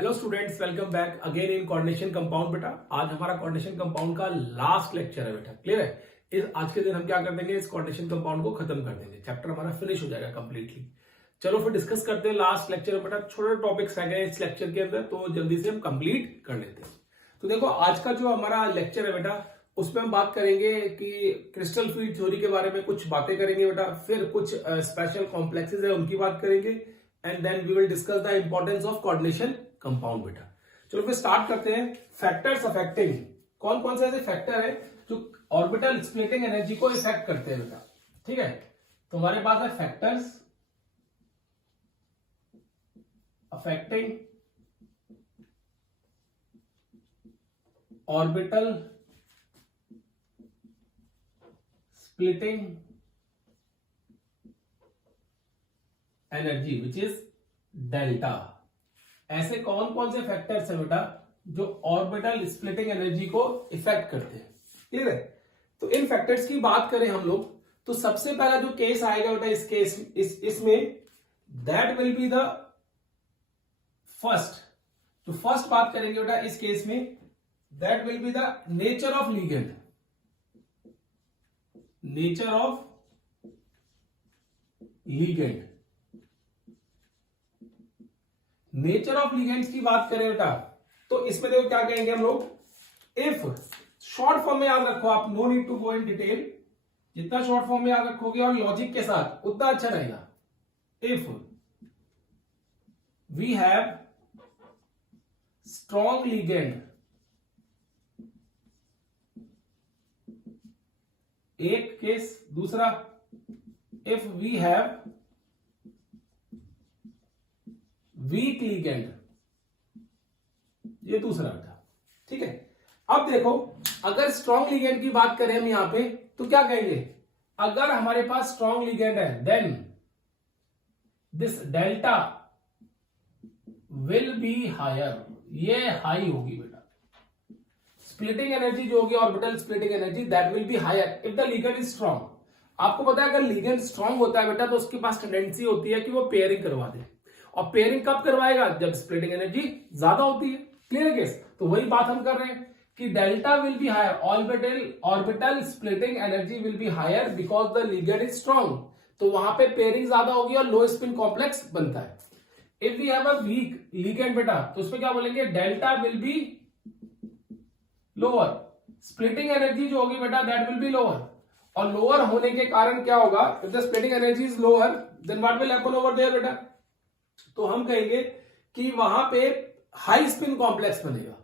Hello students, welcome back again in coordination compound. बेटा आज हमारा कोऑर्डिनेशन कंपाउंड का लास्ट लेक्चर है बेटा, क्लियर है। इस आज के दिन हम क्या कर देंगे, इस कोऑर्डिनेशन कंपाउंड को खत्म कर देंगे, चैप्टर हमारा फिनिश हो जाएगा कंप्लीटली। चलो फिर डिस्कस करते हैं लास्ट लेक्चर में। बेटा छोटे टॉपिक्स रह गए इस लेक्चर के अंदर, तो जल्दी से हम कंप्लीट कर लेते हैं। तो देखो आज का जो हमारा लेक्चर है बेटा, उसमें हम बात करेंगे कि क्रिस्टल फील्ड थ्योरी के बारे में कुछ बातें करेंगे बेटा, फिर कुछ स्पेशल कॉम्प्लेक्सेस है उनकी बात करेंगे, and then we will discuss the importance of coordination compound बेटा। चलो फिर स्टार्ट करते हैं। फैक्टर्स अफेक्टिंग, कौन कौन से ऐसे फैक्टर है जो ऑर्बिटल स्प्लिटिंग एनर्जी को इफेक्ट करते हैं बेटा, ठीक है। तो हमारे पास है factors affecting orbital splitting energy which is delta. ऐसे कौन कौन से फैक्टर्स हैं बेटा जो ऑर्बिटल स्प्लिटिंग एनर्जी को इफेक्ट करते हैं, क्लियर है। तो इन फैक्टर्स की बात करें हम लोग, तो सबसे पहला जो केस आएगा बेटा इस केस इसमें that will be the first. जो फर्स्ट बात करेंगे बेटा इस केस में, that will be the nature of ligand. Nature of ligand, nature of ligands की बात करें बेटा, तो इसमें देखो क्या कहेंगे हम लोग, इफ शॉर्ट फॉर्म में याद रखो आप, no need to go in detail, जितना शॉर्ट फॉर्म में याद रखोगे और लॉजिक के साथ उतना अच्छा रहेगा। If we have strong ligand, एक केस। दूसरा, if we have weak ligand, ये दूसरा बेटा, ठीक है। अब देखो अगर स्ट्रॉन्ग लिगेंड की बात करें हम यहां पे, तो क्या कहेंगे, अगर हमारे पास स्ट्रॉन्ग लिगेंड है then this delta will be higher, ये हाई होगी बेटा। स्प्लिटिंग एनर्जी जो होगी orbital splitting energy, that will be higher if the ligand is strong. आपको पता है अगर लिगेंड स्ट्रॉन्ग होता है बेटा, तो उसके पास टेंडेंसी होती है कि वो पेयरिंग करवा दे, और पेयरिंग कब करवाएगा, जब स्प्लिटिंग एनर्जी ज्यादा होती है, क्लियर है केस। तो वही बात हम कर रहे हैं कि delta will be higher, orbital splitting energy will be higher because the ligand is strong. तो वहां पे पेयरिंग ज्यादा होगी और लो स्पिन कॉम्प्लेक्स बनता है। If we have a weak ligand बेटा, तो उसमें क्या बोलेंगे, delta will be lower, splitting energy जो होगी बेटा दैट विल बी लोअर। और लोअर होने के कारण क्या होगा, if the splitting energy is lower then what will happen over there बेटा, तो हम कहेंगे कि वहां पे हाई स्पिन कॉम्प्लेक्स बनेगा।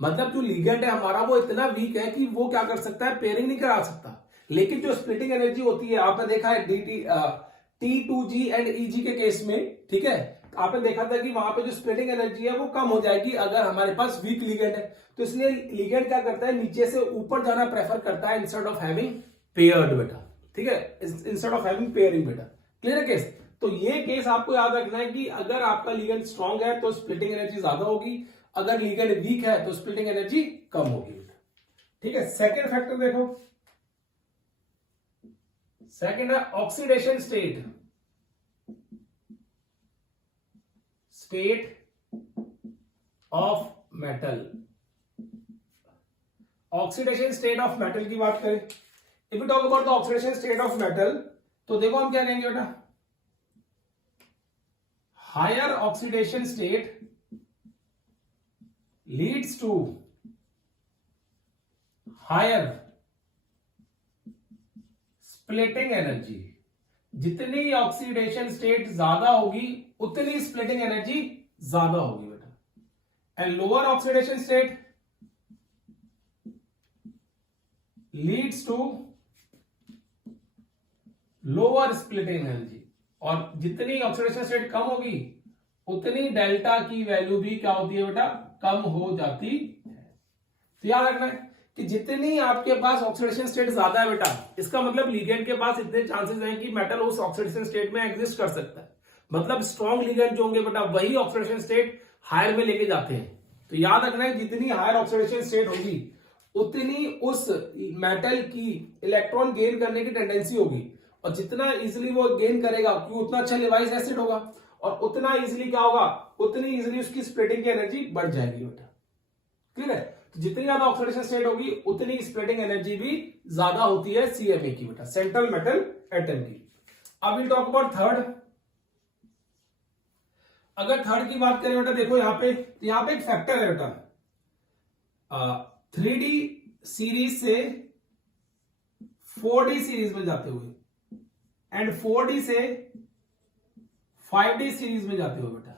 मतलब जो लिगेंड है हमारा वो इतना वीक है कि वो क्या कर सकता है, पेयरिंग नहीं करा सकता। लेकिन जो स्प्लिटिंग एनर्जी होती है, आपने देखा है T2G एंड EG के केस में, ठीक है, आपने देखा था कि वहां पे जो स्प्लिटिंग एनर्जी है वो कम हो जाएगी अगर हमारे पास वीक लिगेंड है। तो इसलिए लिगेंड क्या करता है, नीचे से ऊपर जाना प्रेफर करता है इंस्टेड ऑफ हैविंग पेयर्ड बेटा, ठीक है, इंस्टेड ऑफ हैविंग पेयरिंग बेटा, क्लियर है केस। तो ये केस आपको याद रखना है कि अगर आपका लिगेंड स्ट्रांग है तो स्प्लिटिंग एनर्जी ज्यादा होगी, अगर लिगेंड वीक है तो स्प्लिटिंग एनर्जी कम होगी, ठीक है। सेकंड फैक्टर देखो, सेकंड है oxidation state, of metal. Oxidation state of metal की बात करें, if you talk about the oxidation state of metal, तो देखो हम क्या कहेंगे बेटा, higher oxidation state leads to higher splitting energy। जितनी ऑक्सीडेशन स्टेट ज्यादा होगी उतनी स्प्लिटिंग एनर्जी ज्यादा होगी बेटा। And lower oxidation state leads to lower splitting energy, और जितनी ऑक्सीडेशन स्टेट कम होगी उतनी डेल्टा की वैल्यू भी क्या होती है बेटा, कम हो जाती है। तो याद रखना है कि जितनी आपके पास ऑक्सीडेशन स्टेट ज्यादा है बेटा, इसका मतलब लिगेंड के पास इतने चांसेस हैं कि मेटल उस ऑक्सीडेशन स्टेट में एग्जिस्ट कर सकता है। मतलब स्ट्रॉन्ग लिगेंड जो होंगे बेटा वही ऑक्सीडेशन स्टेट हायर में लेके जाते हैं। तो याद रखना है जितनी हायर ऑक्सीडेशन स्टेट होगी उतनी उस मेटल की इलेक्ट्रॉन गेन करने की टेंडेंसी होगी, और जितना इजीली वो गेन करेगा क्योंकि उतना अच्छा लेवाइज एसिड होगा, और उतना इजीली क्या होगा, उतनी इजीली उसकी स्प्लिटिंग की एनर्जी बढ़ जाएगी बेटा। क्लियर है? तो जितनी ज्यादा ऑक्सीडेशन स्टेट होगी उतनी स्प्लिटिंग एनर्जी भी ज्यादा होती है CMA की बेटा, सेंट्रल मेटल एटम की। अब विल टॉक अबाउट थर्ड। अगर थर्ड की बात करें बेटा, देखो यहां पे एक फैक्टर है बेटा, 3D सीरीज से 4D सीरीज में जाते हुए एंड 4D से 5D सीरीज में जाते हुए बेटा।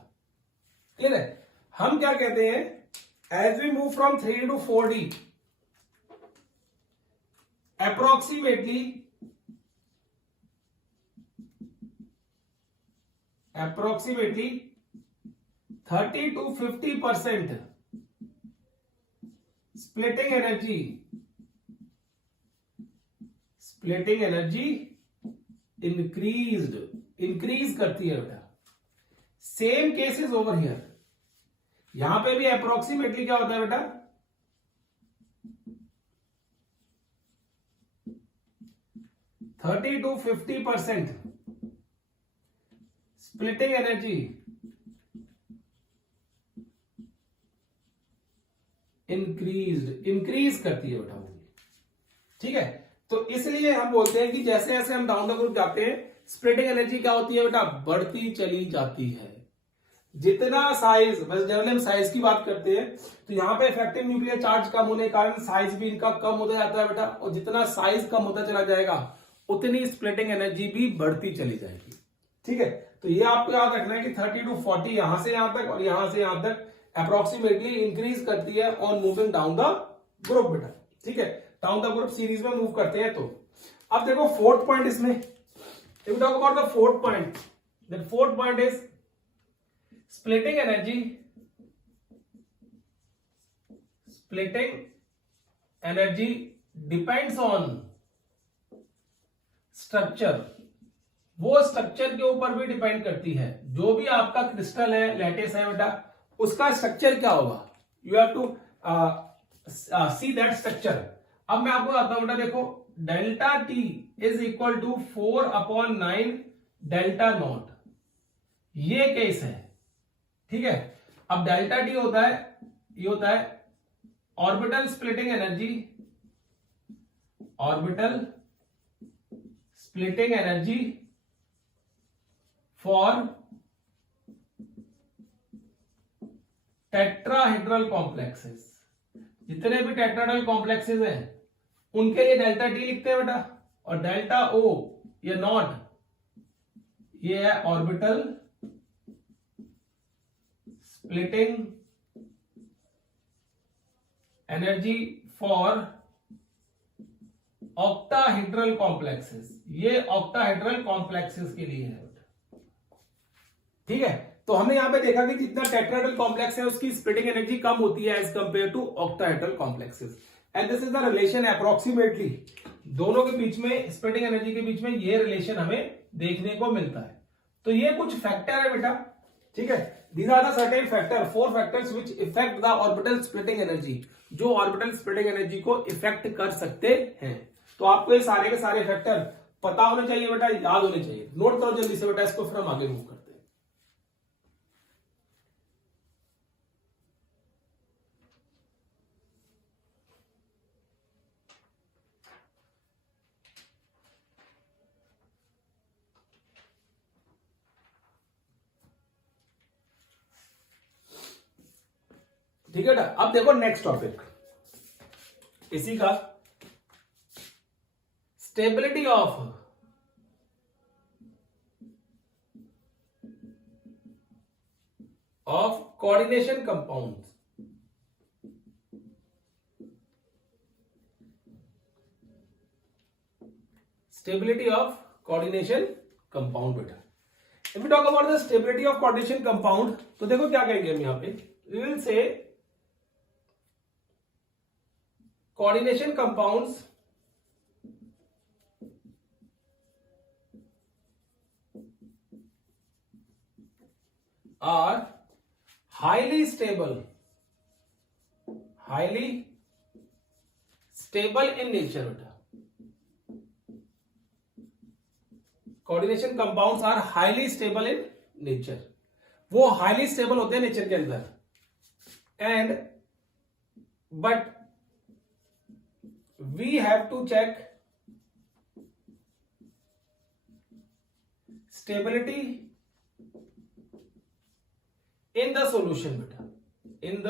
क्लियर है? हम क्या कहते हैं, as we move from 3D to 4D, approximately 30 to 50% splitting energy increase करती है बेटा। सेम केसेस ओवर हियर, यहां पे भी अप्रोक्सीमेटली क्या होता है बेटा, 30 to 50% स्प्लिटिंग एनर्जी इंक्रीज करती है बेटा वो। ठीक है? तो इसलिए हम बोलते हैं कि जैसे जैसे हम डाउन द ग्रुप जाते हैं स्प्लिटिंग एनर्जी क्या होती है बेटा, बढ़ती चली जाती है। जितना साइज, बस जनरली हम साइज की बात करते हैं, तो यहां पे इफेक्टिव न्यूक्लियर चार्ज कम होने के कारण साइज भी इनका कम होता जाता है बेटा, और जितना साइज कम होता चला जाएगा उतनी स्प्लिटिंग एनर्जी भी बढ़ती चली जाएगी। ठीक है? तो ये आपको याद रखना है कि 30 to 40 यहां से यहां तक और यहां से यहां तक अप्रोक्सीमेटली इंक्रीज करती है on moving down the group बेटा। ठीक है? डाउन द ग्रुप सीरीज में मूव करते हैं। तो अब देखो फोर्थ पॉइंट इसमें, if you talk about the fourth point, the fourth point is splitting energy depends on structure. वो स्ट्रक्चर के ऊपर भी डिपेंड करती है। जो भी आपका क्रिस्टल है, लैटिस है बेटा, उसका स्ट्रक्चर क्या होगा, you have to see that structure. अब मैं आपको बताता हूं बेटा, देखो delta T is equal to 4/9 delta nought, ये केस है। ठीक है? अब डेल्टा टी होता है, ये होता है orbital splitting energy, orbital splitting energy for tetrahedral complexes. जितने भी टेट्राहेड्रल कॉम्प्लेक्सेस हैं उनके लिए डेल्टा टी लिखते हैं बेटा, और डेल्टा ओ ये नॉट, ये है orbital splitting energy for octahedral complexes. ये ऑक्टाहेड्रल कॉम्प्लेक्सेस के लिए है। ठीक है? तो हमने यहां पे देखा कि जितना टेट्राहेड्रल कॉम्प्लेक्स है उसकी स्प्लिटिंग एनर्जी कम होती है as compare to octahedral complexes, and this is the relation approximately. दोनों के बीच में, स्प्लिटिंग एनर्जी के बीच में ये रिलेशन हमें देखने को मिलता है। तो ये कुछ फैक्टर है बेटा। ठीक है? These are the certain factor, 4 factors which affect the orbital splitting energy, जो ऑर्बिटल स्प्लिटिंग एनर्जी को इफेक्ट कर सकते हैं। तो आपको ये सारे के सारे फैक्टर पता होने चाहिए बेटा, याद होने चाहिए। नोट करो जल्दी से बेटा इसको, फिर हम आगे मूव करते हैं। ठीक है बेटा? अब देखो नेक्स्ट टॉपिक इसी का, stability of coordination compound. Stability of coordination compound बेटा। If you talk about the stability of coordination compound, तो देखो क्या कहेंगे हम यहां पे, we will say coordination compounds are highly stable in nature beta. Coordination compounds are highly stable in nature, वो highly stable होते हैं नेचर के अंदर, and but we have to check stability in the solution बेटा, in the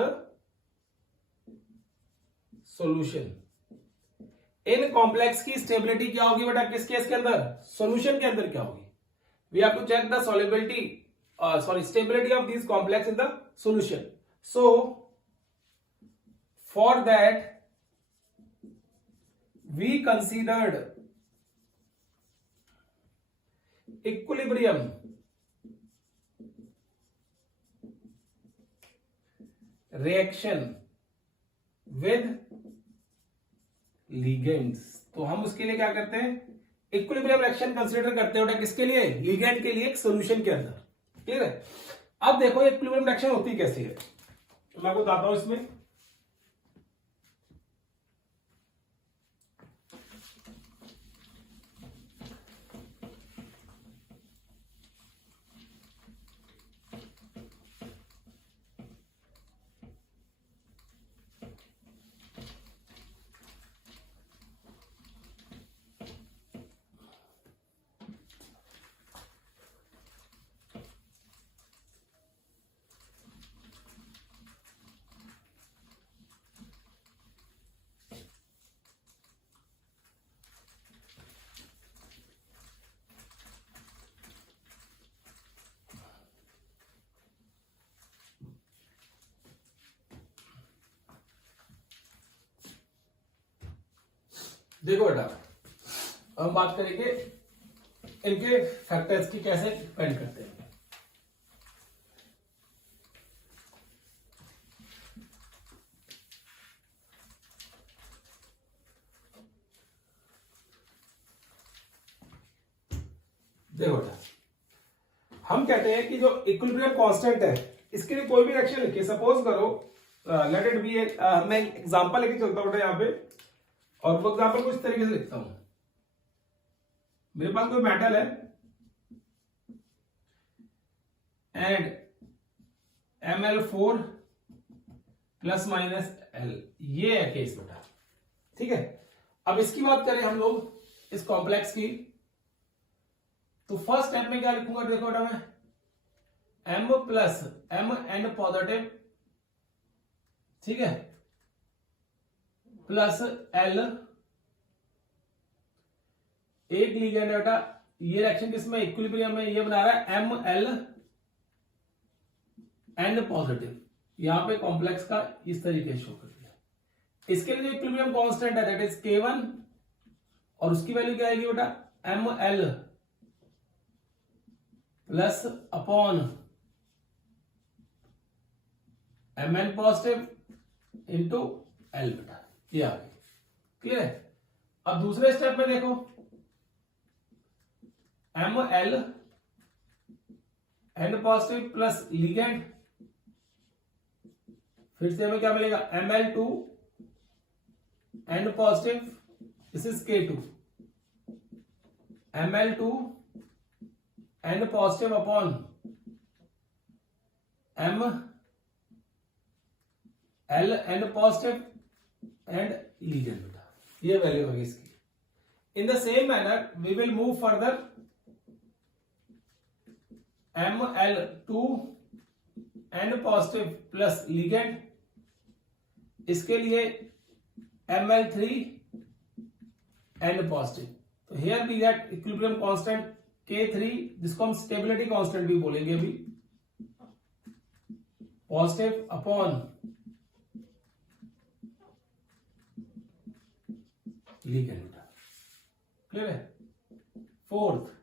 solution. इन complex की stability क्या होगी बेटा, किस केस के अंदर, सॉल्यूशन के अंदर क्या होगी, we have to check the solubility stability of these complex in the solution. So for that we considered equilibrium reaction with ligands। तो हम उसके लिए क्या करते हैं, इक्विलिब्रियम रिएक्शन कंसीडर करते हैं किसके लिए, लिगेंड के लिए, एक सॉल्यूशन के अंदर। ठीक है, अब देखो ये इक्विलिब्रियम रिएक्शन होती कैसी है, तो मैं आपको बताता हूं इसमें। देखो बेटा, हम बात करेंगे इनके फैक्टर्स की कैसे डिपेंड करते हैं। देखो बेटा, हम कहते हैं कि जो इक्विलिब्रियम कांस्टेंट है, इसके लिए कोई भी रिएक्शन लिखिए, सपोज करो लेट इट बी, मैं एग्जांपल लेके चलता हूं यहां पे, और वो एग्जाम्पल कुछ तरीके से लिखता हूं। मेरे पास कोई मेटल है and Ml4 plus minus L, ये है केस बेटा। ठीक है, अब इसकी बात करें हम लोग इस कॉम्प्लेक्स की, तो फर्स्ट स्टेप में क्या लिखूंगा, देखो बेटा मैं M plus M and positive, ठीक है, प्लस L, एक लिगेंड बेटा, ये रिएक्शन किसमें, इक्विलिब्रियम में, ये बना रहा है Ml एंड पॉजिटिव, यहां पे कॉम्प्लेक्स का इस तरीके से शो कर दिया। इसके लिए जो इक्विलिब्रियम कांस्टेंट है दैट इज K1, और उसकी वैल्यू क्या आएगी बेटा, Ml plus upon Mn positive into L बेटा, ये आ गई। क्लियर है, अब दूसरे स्टेप में देखो Ml and positive plus ligand, फिर से हमें क्या मिलेगा, Ml2 and positive, this is K2, Ml2 and positive upon Ml and positive and ligand बेटा, ये वैल्यू होगी इसकी। In the same manner we will move further, Ml2 and positive plus ligand, इसके लिए Ml3 एंड पॉजिटिव। तो here we get equilibrium constant K3, जिसको हम stability constant भी बोलेंगे अभी, पॉजिटिव अपॉन लिगेंड। क्लियर है, fourth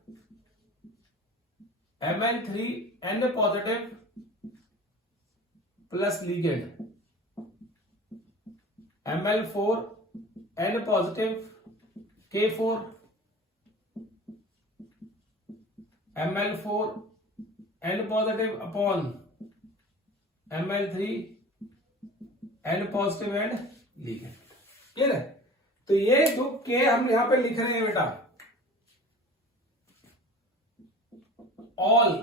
Ml3 and positive plus ligand, Ml4 and positive K4, Ml4 and positive upon Ml3 and positive and ligand. Clear है, तो ये जो K हम यहां पे लिख रहे हैं बेटा, all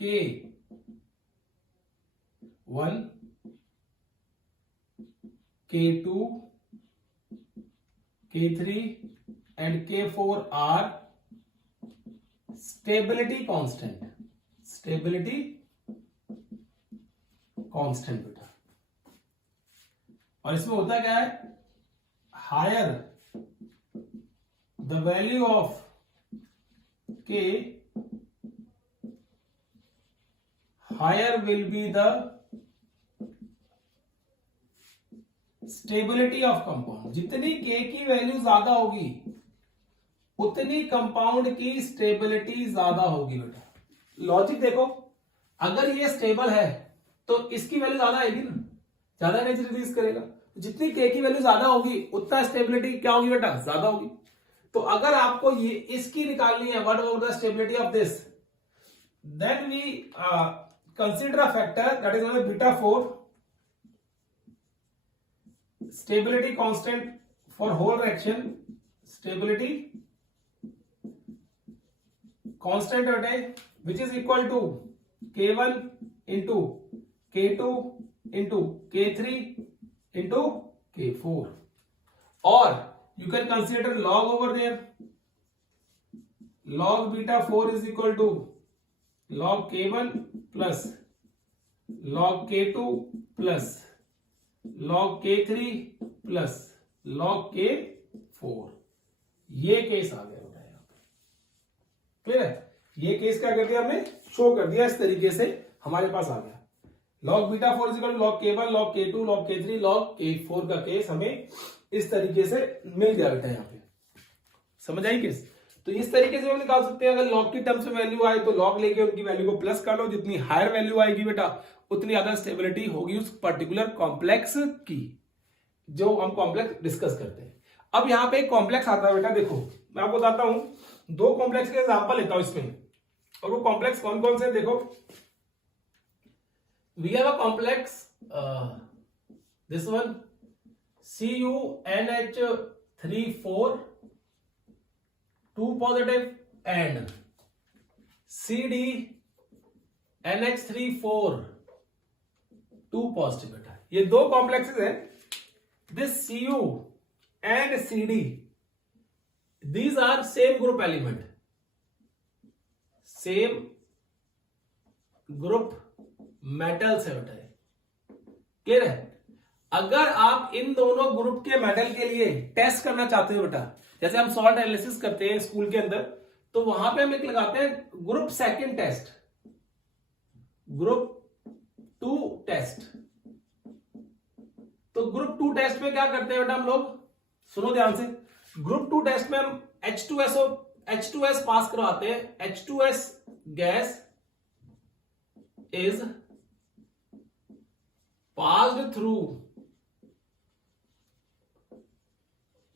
K1, K2, K3 and K4 are stability constant, stability constant बेटा। और इसमें होता क्या है, higher the value of K, higher will be the stability of compound. जितनी K की वैल्यू ज्यादा होगी उतनी कंपाउंड की स्टेबिलिटी ज्यादा होगी बेटा। लॉजिक देखो, अगर ये स्टेबल है तो इसकी वैल्यू ज्यादा आएगी ना, ज्यादा एनर्जी रिलीज करेगा। जितनी K की वैल्यू ज्यादा होगी उतना स्टेबिलिटी क्या होगी बेटा, ज्यादा होगी। तो अगर आपको ये इसकी निकालनी है, what about the stability of this, then we consider a factor that is known as beta 4, stability constant for whole reaction, stability constant बेटे, which is equal to K1 into K2 into K3 into K4, और you can consider log over there. Log beta 4 is equal to log K1 plus log K2 plus log K3 plus log K4। ये case आ गया बेटा यहां पे, clear है। ये case क्या कर दिया हमने, शो कर दिया इस तरीके से हमारे पास आ गया। log beta 4 is equal to log K1 log K2 log K3 log K4 का केस हमें इस तरीके से मिल गया बेटा। यहां पे समझ आई केस। तो इस तरीके से हम निकाल सकते हैं, अगर लॉग की टर्म्स में वैल्यू आए तो लॉग लेके उनकी वैल्यू को प्लस कर लो, जितनी हायर वैल्यू आएगी बेटा उतनी ज्यादा स्टेबिलिटी होगी उस पर्टिकुलर कॉम्प्लेक्स की, जो हम कॉम्प्लेक्स डिस्कस करते हैं। अब यहां पे एक कॉम्प्लेक्स आता है बेटा, देखो मैं आपको बताता हूं, दो कॉम्प्लेक्स के एग्जांपल लेता हूं इसमें, और वो कॉम्प्लेक्स कौन कौन से, देखो we have a complex this one CuNH3,4 2 positive and CdNH3,4 2 positive बेटा। ये दो कॉम्प्लेक्सेस हैं, this Cu and Cd, these are same group element, same group metals है बेटा, क्लियर है। अगर आप इन दोनों ग्रुप के मेटल के लिए टेस्ट करना चाहते हो बेटा, जैसे हम सॉल्ट एनालिसिस करते हैं स्कूल के अंदर, तो वहां पे हम एक लगाते हैं group second test, group 2 test. तो ग्रुप 2 टेस्ट में क्या करते हैं बेटा हम लोग, सुनो ध्यान से, ग्रुप 2 टेस्ट में हम H2S पास करवाते हैं। H2S gas is passed through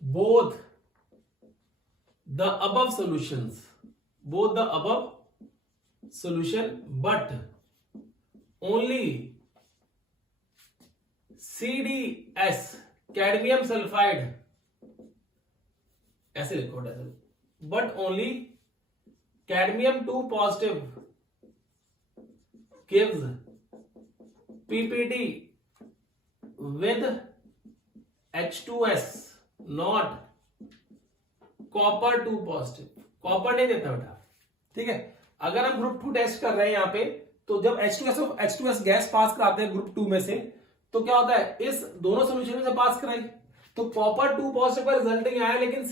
both the above solution, but only CdS, cadmium sulfide, ऐसे लिखो बेटा, but only cadmium 2 positive gives PPT with H2S, not copper 2 positive, copper नहीं देता बेटा, ठीक है। अगर हम ग्रुप 2 टेस्ट कर रहे हैं यहां पे, तो जब H2S गैस पास कराते हैं ग्रुप 2 में से, तो क्या होता है, इस दोनों सोल्यूशन में से पास कराई तो कॉपर 2 पॉजिटिव का रिजल्टिंग आया, लेकिन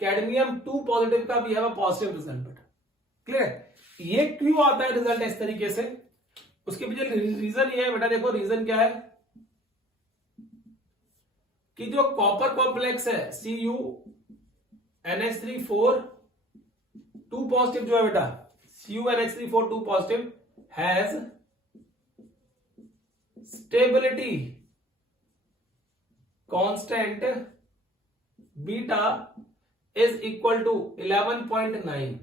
कैडमियम 2 पॉजिटिव का भी है पॉजिटिव रिजल्ट बेटा, क्लियर है। ये क्यों आता है रिजल्ट इस तरीके से, उसके पीछे रीजन ये है बेटा, देखो रीजन क्या है कि जो कॉपर कॉम्प्लेक्स है CuNH3,4 2 पॉजिटिव जो है बेटा, CuNH3,4 2 positive has stability constant beta is equal to 11.9,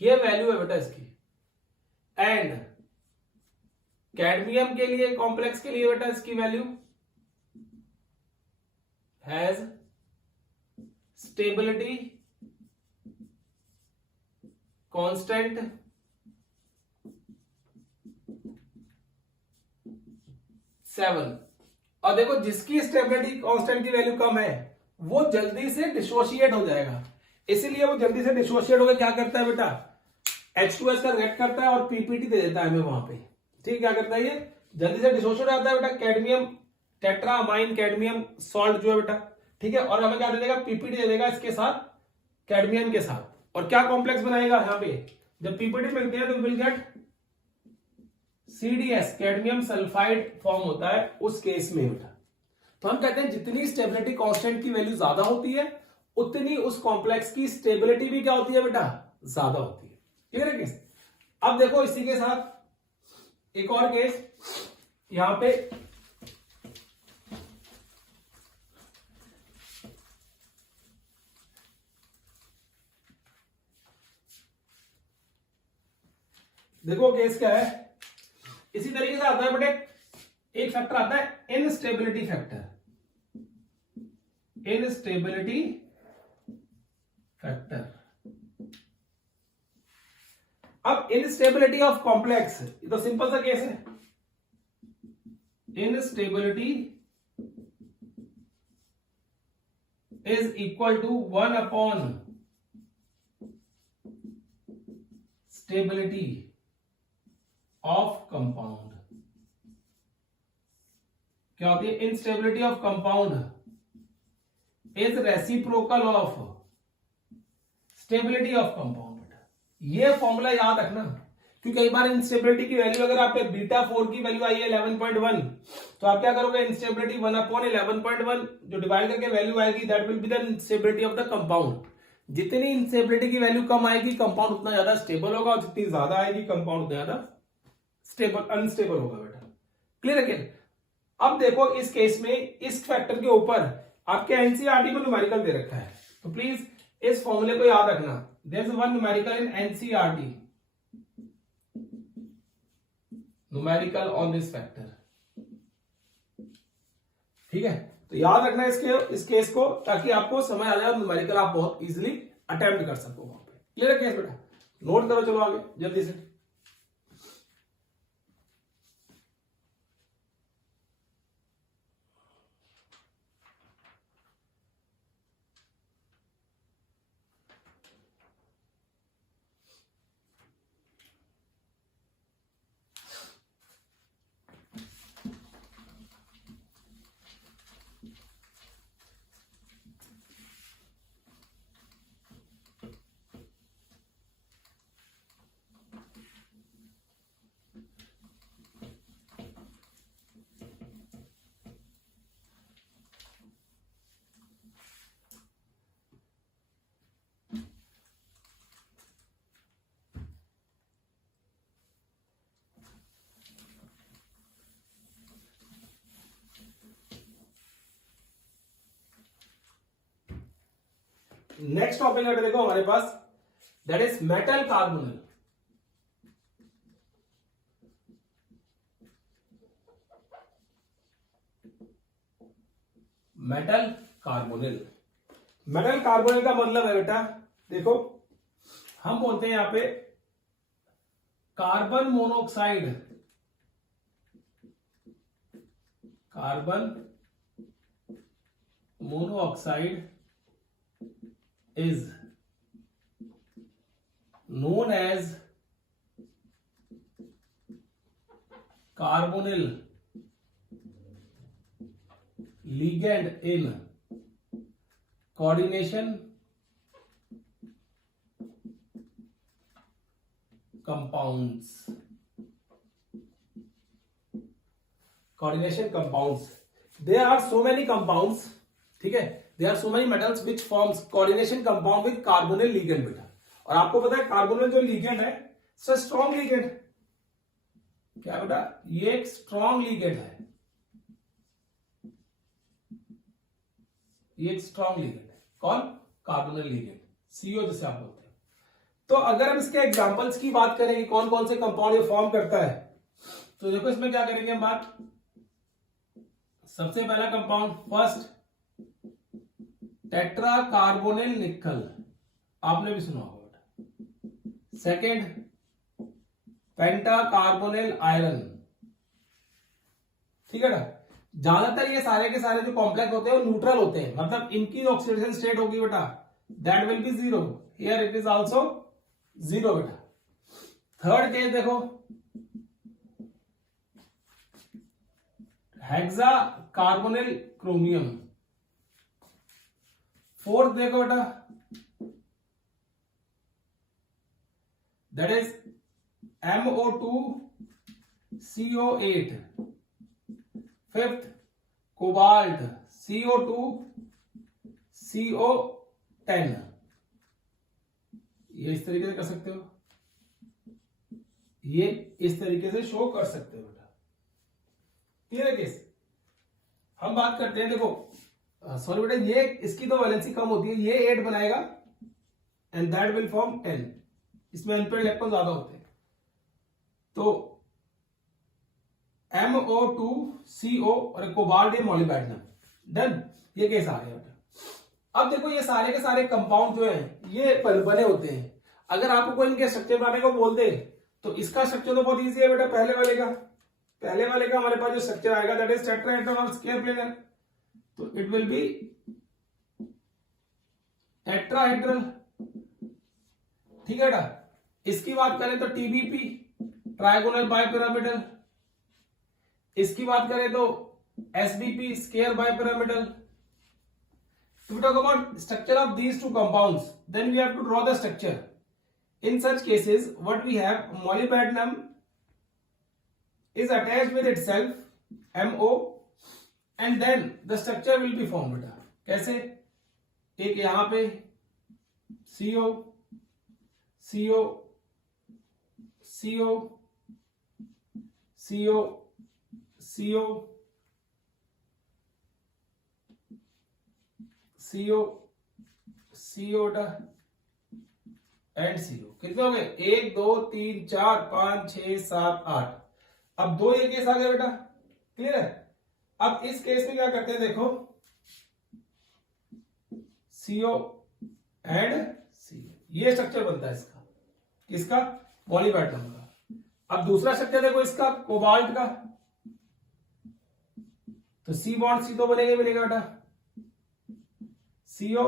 ये वैल्यू है बेटा इसकी। एंड कैडमियम के लिए, कॉम्प्लेक्स के लिए बेटा इसकी वैल्यू has stability constant 7। और देखो जिसकी स्टेबिलिटी कांस्टेंट की वैल्यू कम है वो जल्दी से डिसोशिएट हो जाएगा, इसीलिए वो जल्दी से डिसोशिएट होकर क्या करता है बेटा, H2S का रिएक्ट करता है और पीपीटी दे देता है हमें वहां पे। ठीक, क्या करता है ये, जल्दी से डिसोशिएट आता है बेटा, कैडमियम टेट्रामाइन कैडमियम सॉल्ट जो है बेटा, ठीक है, और हमें क्या दे देगा, पीपीटी दे देगा इसके साथ, कैडमियम के साथ, और क्या कॉम्प्लेक्स बनाएगा यहाँ पे, जब पीपीटी मिलती है तो will get CDS cadmium sulphide form होता है उस केस में बेटा। तो हम कहते हैं जितनी स्टेबिलिटी कांस्टेंट की वैल्यू ज्यादा होती है उतनी उस कॉम्प्लेक्स की स्टेबिलिटी भी क्या होती है बेटा, ज्यादा होती है। क्लियर है केस। अब देखो इसी के साथ एक और केस यहां पे, देखो केस क्या है, इसी तरीके से आता है बेटे, एक फैक्टर आता है इनस्टेबिलिटी फैक्टर, इनस्टेबिलिटी फैक्टर। अब इनस्टेबिलिटी ऑफ कॉम्प्लेक्स, ये तो सिंपल सा केस है, instability is equal to 1 upon stability of compound. क्या होती है, instability of compound is reciprocal of stability of compound. ये फॉर्मूला याद रखना, क्योंकि कई बार इंस्टेबिलिटी की वैल्यू अगर आप बीटा 4 की वैल्यू आई है 11.1, तो आप क्या करोगे, इंस्टेबिलिटी 1 अपॉन 11.1 जो डिवाइड करके वैल्यू आएगी, that will be the instability of the compound. जितनी इंस्टेबिलिटी की वैल्यू कम आएगी कंपाउंड उतना ज्यादा स्टेबल होगा, और जितनी ज्यादा आएगी कंपाउंड उतना ज्यादा स्टेबल अनस्टेबल होगा बेटा। क्लियर है क्या। अब देखो इस केस में इस फैक्टर के ऊपर आपके एनसीईआरटी को न्यूमेरिकल दे रखा है, तो प्लीज इस फॉर्मूले को याद रखना। There is one numerical in NCERT, numerical on this factor. ठीक है, तो याद रखना इस केस को, ताकि आपको समझ आ जाए और न्यूमेरिकल आप बहुत इजीली अटेम्प्ट कर सको वहां पे। क्लियर है केस बेटा, नोट करो, चलो आगे जल्दी से। नेक्स्ट टॉपिक है देखो हमारे पास, that is metal carbonyl. Metal carbonyl, metal carbonyl का मतलब है बेटा, देखो हम बोलते हैं यहां पे carbon monoxide, carbon monoxide is known as carbonyl ligand in coordination compounds, coordination compounds, there are so many compounds, ठीक है, there are so many metals which forms coordination compound with carbonyl ligand बेटा। और आपको पता है carbonyl जो ligand है so strong ligand, क्या बेटा, ये एक स्ट्रॉन्ग ligand है, ये एक स्ट्रॉन्ग ligand है, कौन, कार्बोनिल ligand, CO जिसे आप बोलते हैं। तो अगर हम इसके एग्जांपल्स की बात करें कौन कौन से कंपाउंड ये फॉर्म करता है, तो देखो इसमें क्या करेंगे हम बात, सबसे पहला कंपाउंड फर्स्ट टेट्रा कार्बोनिल निकल, आपने भी सुना होगा। सेकेंड पेंटा कार्बोनिल आयरन, ठीक है ना। ज्यादातर ये सारे के सारे जो कॉम्प्लेक्स होते हैं वो न्यूट्रल होते हैं, मतलब इनकी जो ऑक्सीडेशन स्टेट होगी बेटा that will B zero, here it is also zero बेटा। थर्ड केस देखो, हेक्सा कार्बोनिल क्रोमियम। फोर्थ देखो बेटा that is MO2CO8। Fifth cobalt CO2CO10। ये इस तरीके से कर सकते हो, ये इस तरीके से शो कर सकते हो बेटा। क्लियर है केस। हम बात करते हैं, देखो सॉरी बेटा, ये इसकी तो वैलेंसी कम होती है, ये 8 बनाएगा एंड दैट विल फॉर्म 10, इसमें अनपेड इलेक्ट्रॉन ज्यादा होते हैं। तो MO2CO और कोबाल्ट मोलिब्डेनम, डन। ये केस आ गया बेटा। अब देखो ये सारे के सारे कंपाउंड जो हैं ये बने होते हैं। अगर आपको कोई इनके स्ट्रक्चर बनाने को बोल दे तो इसका स्ट्रक्चर तो बहुत इजी है बेटा। पहले वाले का हमारे पास जो स्ट्रक्चर आएगा दैट इज टेट्राहेड्रल और स्क्वायर प्लेनर, तो इट विल बी टेट्राहेड्रल, ठीक है बेटा। इसकी बात करें तो TBP ट्रायगोनल बाइपिरामिडल, इसकी बात करें तो SBP square bipyramidal. If we talk about structure of these two compounds, then we have to draw the structure. In such cases, what we have, molybdenum is attached with itself, MO, and then the structure will be formed बेटा। कैसे? एक यहां पे CO, CO, CO, CO, CO, CO, CO and CO। कितने हो गए? 1 2 3 4 5 6 7 8। अब दो ये केस आ गया बेटा, क्लियर है। अब इस केस में क्या करते हैं, देखो CO एंड CO, ये स्ट्रक्चर बनता है इसका, किसका? मॉलिब्डेनम का। अब दूसरा स्ट्रक्चर देखो इसका, कोबाल्ट का, तो C बॉन्ड C तो बनेगा बेटा, CO,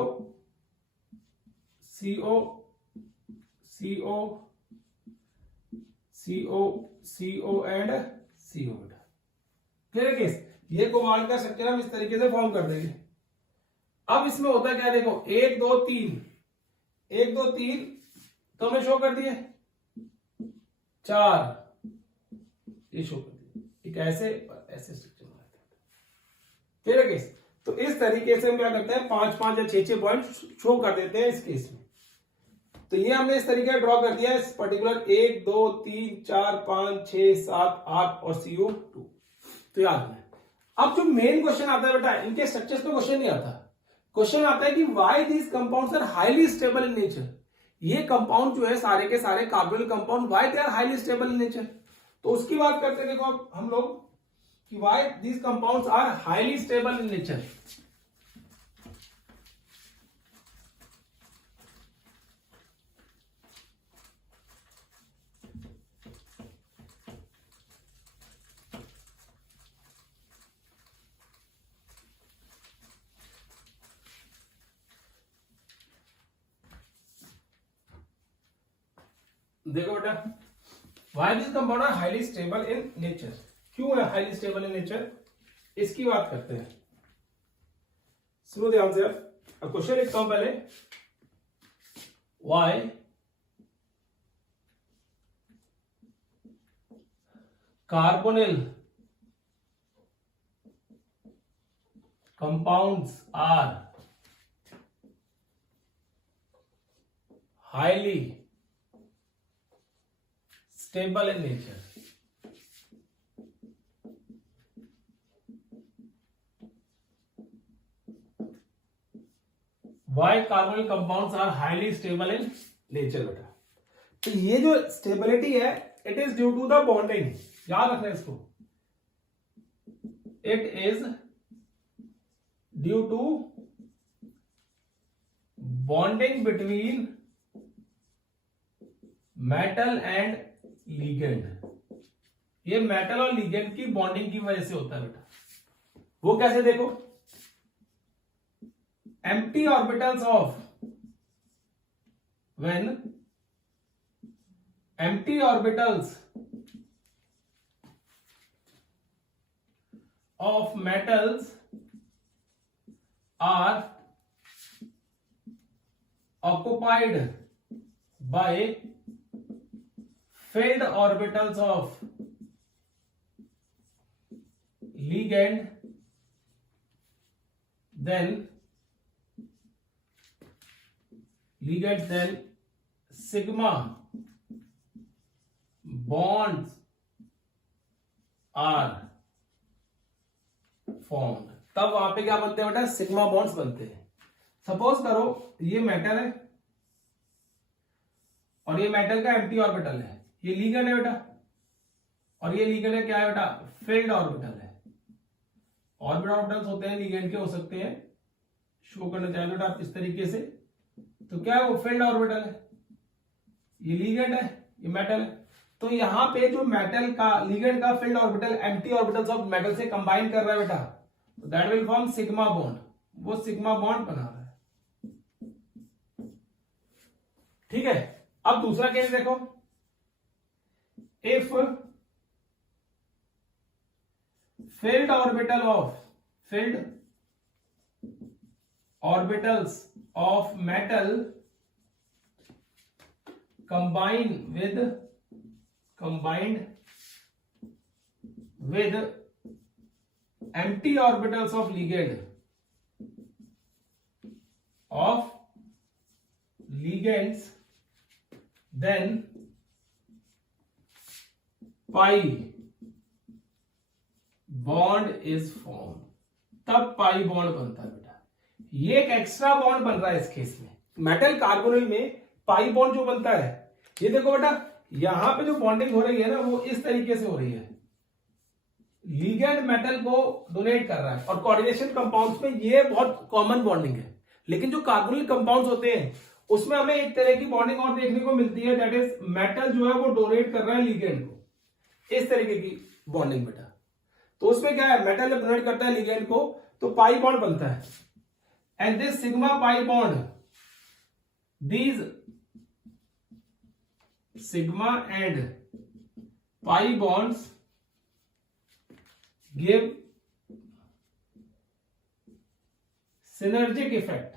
CO, CO, CO, CO and CO बेटा। Clear case. ये कोबाल्ट का स्ट्रक्चर हम इस तरीके से फॉर्म कर देंगे। अब इसमें होता है क्या, देखो 1 2 3, 1 2 3 तो हमें शो कर दिए, 4 ये शो कर दिए, एक ऐसे और ऐसे स्ट्रक्चर बनाते हैं। Clear case. तो इस तरीके से हम क्या करते हैं, 5 5 या 6 6 पॉइंट शो कर देते हैं इस केस में। तो ये हमने इस तरीके से ड्रॉ कर दिया है, इस पर्टिकुलर 1 2 3 4 5 6 7 8 और CO2। तो याद रखना। अब जो मेन क्वेश्चन आता है बेटा, इनके स्ट्रक्चर्स पे क्वेश्चन नहीं आता, क्वेश्चन आता है कि why these compounds are highly stable in nature. ये कंपाउंड जो है सारे के सारे carbonyl compound, why they are highly stable in nature. तो उसकी बात करते हैं देखो हम लोग कि why these compounds are highly stable in nature. देखो बेटा, why this compound are highly stable in nature. क्यों है हाईली स्टेबल इन नेचर, इसकी बात करते हैं। सुनो ध्यान से, अब क्वेश्चन लिखता हूं पहले, why carbonyl compounds are highly stable in nature। Why carbonyl compounds are highly stable in nature बेटा। तो ये जो स्टेबिलिटी है, it is due to the bonding, याद रखना इसको, it is due to bonding between metal and ligand. ये metal और लिगेंड की बॉन्डिंग की वजह से होता है बेटा। वो कैसे देखो, empty orbitals of when empty orbitals of metals are occupied by filled orbitals of ligand, then sigma bonds are form, तब वहां पे क्या बनते हैं बेटा, सिग्मा बॉन्ड्स बनते हैं। सपोज करो ये मेटल है और ये मेटल का एम्प्टी ऑर्बिटल है, ये लिगेंड है बेटा, और ये लिगेंड है क्या है बेटा, फील्ड ऑर्बिटल है। ऑर्बिटल ऑर्बिटल्स होते हैं लिगेंड के, हो सकते हैं, शो करना चाहिए बेटा आप इस तरीके से। तो क्या है, वो फील्ड ऑर्बिटल है, ये लिगेंड है, ये मेटल है। तो यहां पे जो मेटल का लिगेंड का filled orbital empty orbitals of metal से कंबाइन कर रहा है बेटा, तो that will form sigma bond, वो सिग्मा बॉन्ड बना रहा है। ठीक है, अब दूसरा केस देखो, if field orbitals of metal combined with empty orbitals of ligands, then pi bond is formed, तब पाई बॉन्ड बनता है बेटा। ये एक एक्स्ट्रा बॉन्ड बन रहा है इस केस में, मेटल कार्बोनिल में पाई बॉन्ड जो बनता है, ये देखो बेटा यहां पे जो बॉन्डिंग हो रही है ना, वो इस तरीके से हो रही है, लिगेंड मेटल को डोनेट कर रहा है, और कोऑर्डिनेशन कंपाउंड्स में ये बहुत कॉमन बॉन्डिंग है। लेकिन जो कार्बोनिल कंपाउंड्स होते हैं उसमें हमें एक तरह की बॉन्डिंग और देखने को मिलती है, दैट इज मेटल जो है वो डोनेट कर रहा है लिगेंड को, इस तरीके की बॉन्डिंग बेटा। तो उसमें क्या है, मेटल जब डोनेट करता है लिगेंड को तो पाई बॉन्ड बनता है, and this sigma pi bond, these sigma and pi bonds give synergic effect,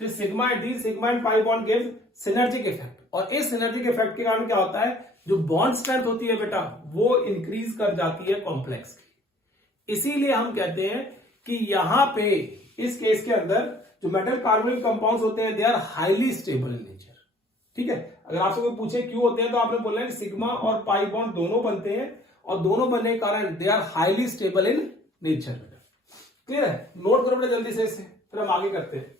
this sigma and pi bond give synergic effect, और इस synergic effect के कारण क्या होता है, जो बॉन्ड स्ट्रेंथ होती है बेटा वो इंक्रीज कर जाती है कॉम्प्लेक्स की। इसीलिए हम कहते हैं कि यहां पे इस केस के अंदर जो मेटल कार्बोनिल कंपाउंड्स होते हैं they are highly stable in nature. ठीक है, अगर आपसे कोई पूछे क्यों होते हैं तो आपने बोलना है कि सिग्मा और पाई बॉन्ड दोनों बनते हैं, और दोनों बनने के कारण they are highly stable in nature. Clear है, नोट करो बेटा जल्दी से इसे, फिर हम आगे करते हैं।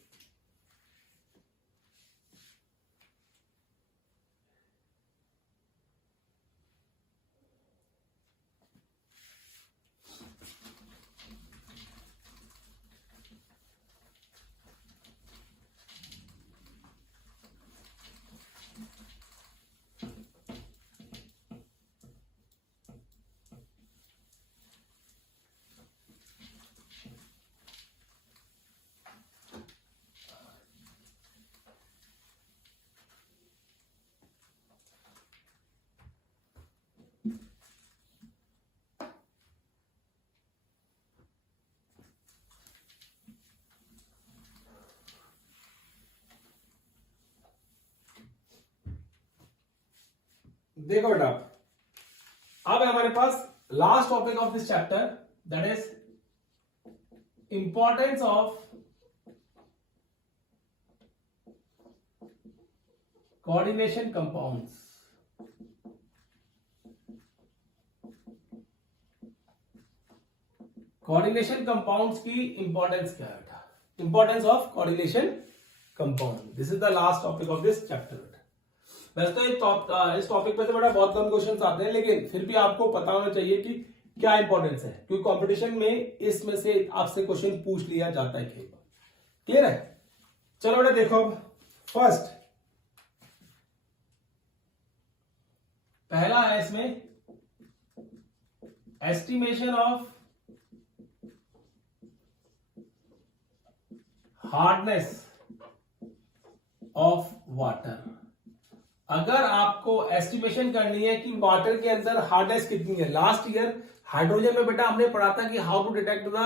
देखो बेटा, अब है हमारे पास last topic of this chapter, that is importance of coordination compounds. Coordination compounds की इंपॉर्टेंस क्या है बेटा, importance of coordination compound, this is the last topic of this chapter. वैसे तो इस टॉपिक पे तो बड़ा बहुत कम क्वेश्चंस आते हैं, लेकिन फिर भी आपको पता होना चाहिए कि क्या इंपॉर्टेंस है, क्योंकि कंपटीशन में इसमें से आपसे क्वेश्चन पूछ लिया जाता है कई बार। क्लियर है, चलो बेटा देखो, फर्स्ट पहला है इसमें estimation of hardness of water. अगर आपको एस्टिमेशन करनी है कि वाटर के अंदर हार्डनेस कितनी है, लास्ट ईयर हाइड्रोजन में बेटा हमने पढ़ा था कि how to detect the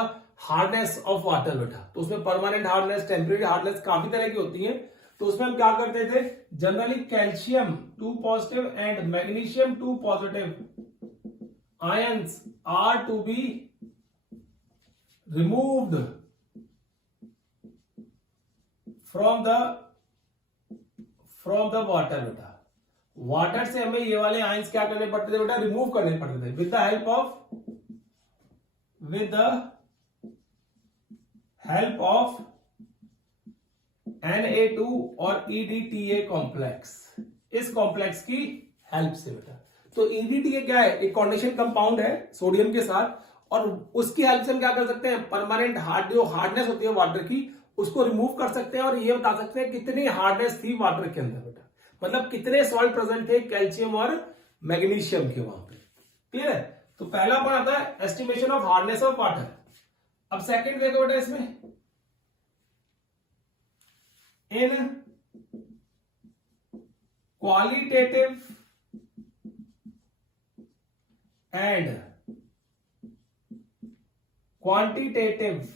hardness of water बेटा, तो उसमें परमानेंट हार्डनेस, टेम्परेरी हार्डनेस काफी तरह की होती है। तो उसमें हम क्या करते थे, generally calcium 2 positive and magnesium 2 positive ions are to be removed from the water बेटा। वाटर से हमें ये वाले आयंस क्या करने पड़ते थे बेटा, रिमूव करने पड़ते थे with the help of Na2 और EDTA कॉम्प्लेक्स, इस कॉम्प्लेक्स की हेल्प से बेटा। तो EDTA क्या है, एक कॉन्डिशन कंपाउंड है सोडियम के साथ, और उसकी हेल्प से हम क्या कर सकते हैं, परमानेंट जो हार्डनेस होती है वाटर की उसको रिमूव कर सकते हैं, और ये बता सकते हैं कितनी हार्डनेस थी वाटर के अंदर बेटा, मतलब कितने सॉल्ट प्रेजेंट थे कैल्शियम और मैग्नीशियम के वहां पे। क्लियर है? तो पहला पॉइंट आता है estimation of hardness of water. अब सेकंड देखो बेटा, इसमें in qualitative and quantitative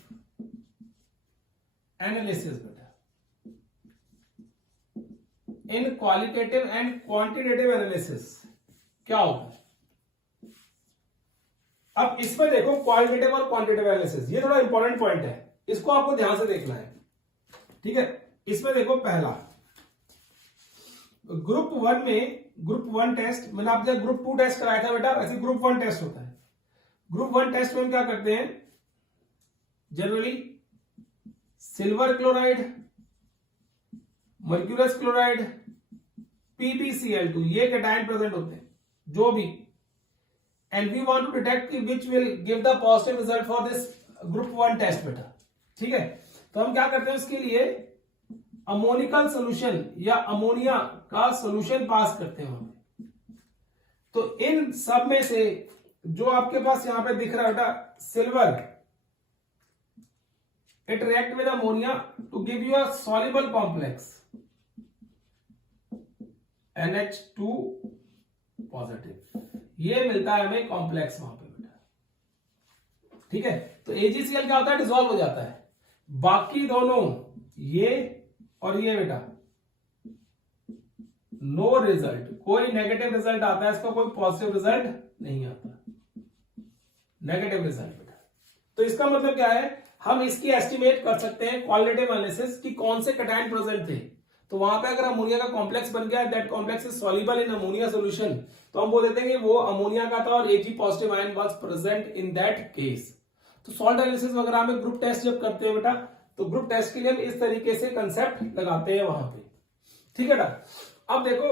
analysis बेटा, in qualitative and quantitative analysis क्या होता है। अब इसमें देखो क्वालिटेटिव और क्वांटिटेटिव एनालिसिस, ये थोड़ा इंपॉर्टेंट पॉइंट है, इसको आपको ध्यान से देखना है। ठीक है, इसमें देखो पहला ग्रुप 1 में, ग्रुप 1 टेस्ट, मैंने आपसे ग्रुप 2 टेस्ट कराया था बेटा, वैसे ग्रुप 1 टेस्ट होता है। ग्रुप 1 टेस्ट में हम क्या करते हैं, generally silver chloride, mercurous chloride, PbCl2, ये कैटायन प्रेजेंट होते हैं जो भी, and we want to detect which will give the positive result for this group 1 test बेटा। ठीक है, तो हम क्या करते हैं, उसके लिए अमोनिकल सोल्यूशन या अमोनिया का सोल्यूशन पास करते हैं वहां पे। तो इन सब में से जो आपके पास यहां पे दिख रहा है बेटा silver, it react with ammonia to give you a soluble complex NH2 positive, ये मिलता है हमें कॉम्प्लेक्स वहां पे बेटा। ठीक है, तो AgCl क्या होता है, डिसॉल्व हो जाता है। बाकी दोनों ये और ये बेटा नो रिजल्ट, कोई नेगेटिव रिजल्ट आता है इसका, कोई पॉजिटिव रिजल्ट नहीं आता, नेगेटिव रिजल्ट बेटा। तो इसका मतलब क्या है, हम इसकी एस्टिमेट कर सकते हैं क्वालिटेटिव एनालिसिस कि कौन से कैटायन प्रेजेंट थे। तो वहां पे अगर अमोनिया का कॉम्प्लेक्स बन गया, that complex is soluble in ammonia solution, तो हम बोल देते हैं कि वो अमोनिया का था और Ag positive ion was present in that case. तो सॉल्ट एनालिसिस वगैरह में ग्रुप टेस्ट जब करते हैं बेटा, तो ग्रुप टेस्ट के लिए हम इस तरीके से कंसेप्ट लगाते हैं वहां पे। ठीक है बेटा, अब देखो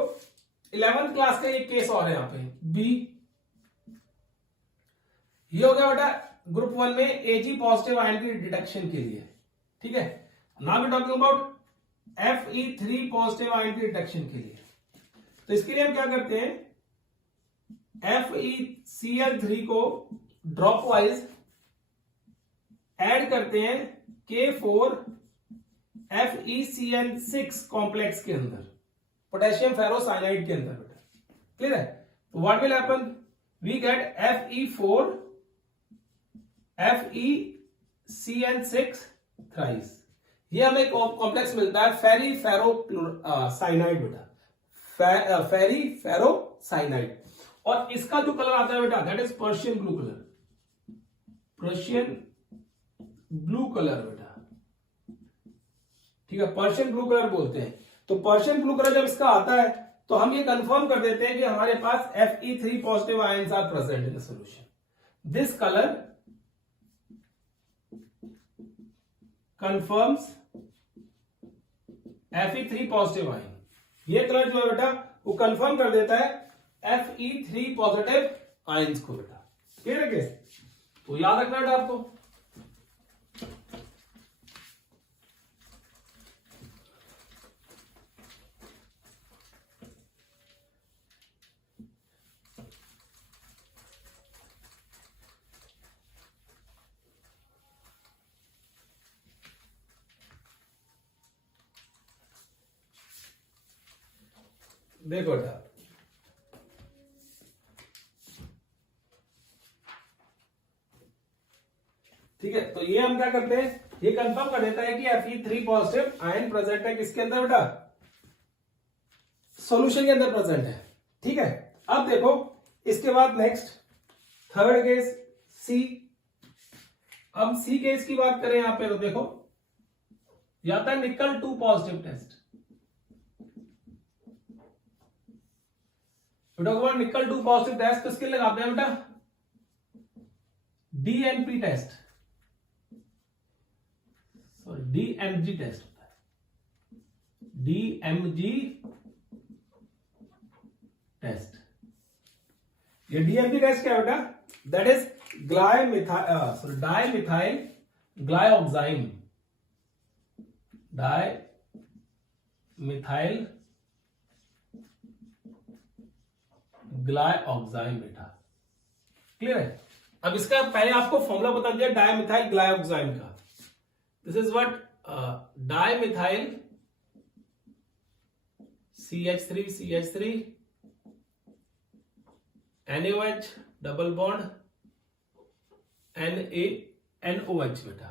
11th क्लास का एक केस और है यहाँ पे बी, ये हो गया बेटा ग्रुप 1 में Ag पॉजिटिव आयन की डिटेक्शन के लिए। ठीक है, now we talking about Fe3 positive ion की डिटेक्शन के लिए। तो इसके लिए हम क्या करते हैं, FeCl3 को ड्रॉप वाइज ऐड करते हैं K4 FeCN6 कॉम्प्लेक्स के अंदर, पोटेशियम फेरोसाइनाइड के अंदर बेटा। क्लियर है? तो what will happen, we get Fe4 FeCN6 thrice, ये हमें कॉम्प्लेक्स मिलता है फेरी फेरोसाइनाइड बेटा, फेरी फेरोसाइनाइड। और इसका जो कलर आता है बेटा that is Persian blue colour, Persian blue colour बेटा। ठीक है, पर्शियन ब्लू कलर बोलते हैं। तो पर्शियन ब्लू कलर जब इसका आता है तो हम ये कंफर्म कर देते हैं कि हमारे पास Fe3 positive ions are present in the solution. This colour confirms Fe3 positive ion, ये कलर जो है बेटा वो कंफर्म कर देता है Fe3 पॉजिटिव आयंस को बेटा। क्लियर है केस? तो याद रखना बेटा आपको। देखो बेटा, ठीक है, तो ये हम क्या करते हैं, ये कंफर्म कर देता है कि Fe3 पॉजिटिव आयन प्रेजेंट है किसके अंदर बेटा, सॉल्यूशन के अंदर प्रेजेंट है। ठीक है, अब देखो इसके बाद नेक्स्ट थर्ड केस सी। अब सी केस की बात करें यहां पे तो देखो, या था निकल 2 पॉजिटिव टेस्ट, निकल 2 पॉजिटिव टेस्ट किसके लगाते हैं बेटा, DNP test, sorry DMG test होता है, डीएमजी टेस्ट। ये डीएमजी टेस्ट क्या है बेटा, that is dimethyl glyoxime, dimethyl glyoxime बेटा, क्लियर है। अब इसका पहले आपको फॉर्मूला बता दिया डाइमिथाइल ग्लाइऑक्साइम का, this is what, dimethyl CH3 NaOH double bond NaNOH बेटा,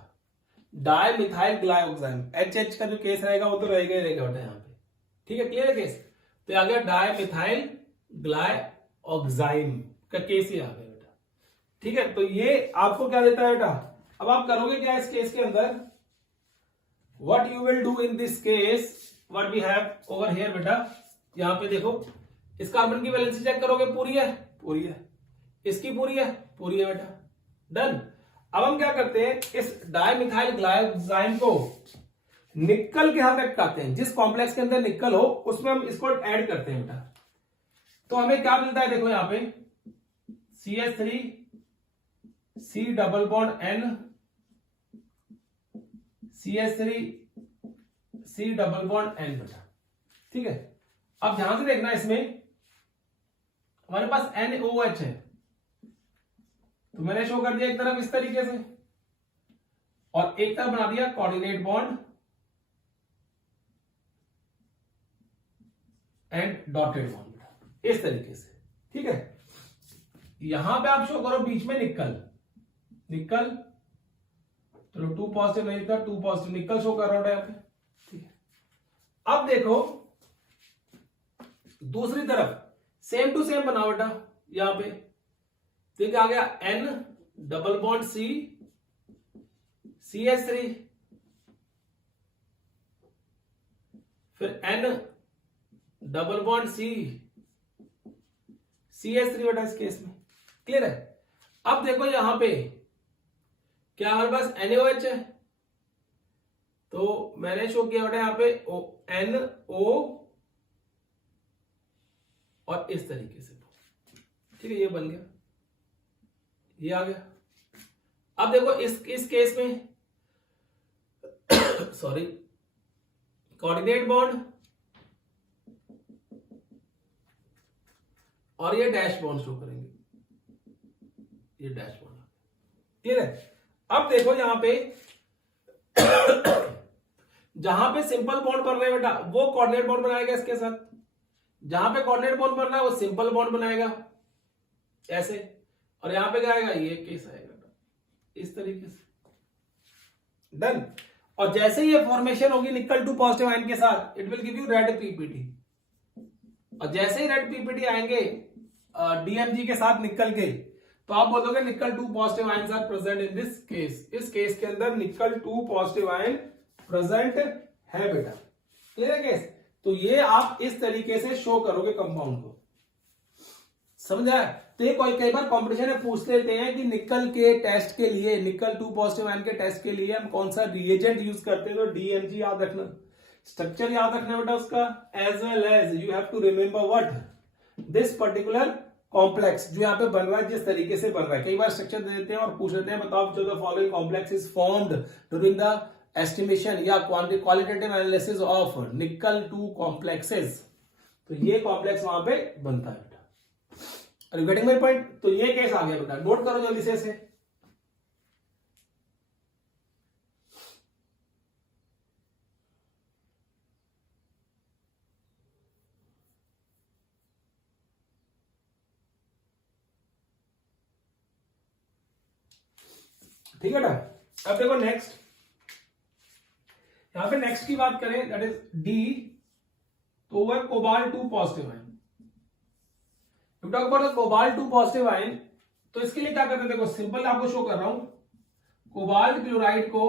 डाइमिथाइल ग्लाइऑक्साइम, HH का जो केस रहेगा वो तो रहेगा ही रहेगा बेटा यहाँ पे, ठीक है, क्लियर है केस। तो आ गया डाइमिथाइल ग्लाइऑक्साइम का केस ही आ गया बेटा, ठीक है। तो ये आपको क्या देता है बेटा, अब आप करोगे क्या इस केस के अंदर, what you will do in this case, what we have over here बेटा, यहां पे देखो इस कार्बन की वैलेंसी चेक करोगे, पूरी है, पूरी है, इसकी पूरी है, पूरी है बेटा, डन। अब हम क्या करते हैं, इस डाइमिथाइल ग्लाइऑक्साइम को निकल के हम रखते हैं, जिस कॉम्प्लेक्स के अंदर निकल हो उसमें हम इसको ऐड करते हैं बेटा, तो हमें क्या मिलता है, देखो यहां पे CH3 C double bond N, CH3 C double bond N बेटा, ठीक है। अब ध्यान से देखना, इसमें हमारे पास NaOH है, तो मैंने शो कर दिया एक तरफ इस तरीके से, और एक तरफ बना दिया coordinate bond and dotted bond इस तरीके से, ठीक है। यहां पे आप शो करो बीच में निकल, निकल, चलो 2 पॉजिटिव नहीं था, 2 पॉजिटिव निकल शो कर रहा हूं यहां पे, ठीक है। अब देखो दूसरी तरफ सेम टू सेम बनाओ बेटा, यहां पे ठीक आ गया N double bond C CH3, फिर N double bond C CH3 बेटा इस केस में, क्लियर है। अब देखो यहां पे क्या हमारे पास NaOH है, तो मैंने शो किया बेटा यहां पे NO और इस तरीके से, ठीक है, ये बन गया, ये आ गया। अब देखो इस केस में सॉरी कोऑर्डिनेट बॉन्ड और ये डैश बॉन्ड शो करेंगे, ये डैश बॉन्ड, क्लियर है। अब देखो यहां पे जहां पे सिंपल बॉन्ड बन रहे हैं बेटा, वो कोऑर्डिनेट बॉन्ड बनाएगा इसके साथ, जहां पे कोऑर्डिनेट बॉन्ड बन रहा है वो सिंपल बॉन्ड बनाएगा ऐसे, और यहां पे क्या आएगा, ये केस आएगा इस तरीके से, डन। और जैसे ये फॉर्मेशन होगी निकल 2 पॉजिटिव आयन के साथ, it will give you red PPT, और जैसे ही रेड पीपीटी आएंगे डीएमजी के साथ निकल के, तो आप बोलोगे nickel 2 positive ions are present in this case, इस केस के अंदर निकल 2 पॉजिटिव आयन प्रेजेंट है बेटा, क्लियर है केस। तो ये आप इस तरीके से शो करोगे कंपाउंड को, समझा। तो ये कई बार कॉम्पिटिशन में पूछ लेते हैं कि निकल के टेस्ट के लिए, निकल 2 पॉजिटिव आयन के टेस्ट के लिए हम कौन सा रिएजेंट यूज करते हैं, तो डीएमजी याद रखना, स्ट्रक्चर याद रखना बेटा उसका, as well as you have to remember what this particular complex जो यहाँ पे बन रहा है, जिस तरीके से बन रहा है। कई बार स्ट्रक्चर दे देते हैं और पूछ लेते हैं बताओ जो the following complex is formed during the estimation या qualitative analysis of nickel 2 complexes, तो ये कॉम्प्लेक्स वहां पे बनता है बेटा, are you getting my point. तो ये केस आ गया बेटा, नोट करो जल्दी से ठीक है ना। अब देखो नेक्स्ट, यहां पे नेक्स्ट की बात करें दैट इज डी, तो वो है cobalt 2 positive ion. Talk about the cobalt 2 positive ion, तो इसके लिए क्या करते हैं, देखो सिंपल आपको शो कर रहा हूं। कोबाल्ट क्लोराइड को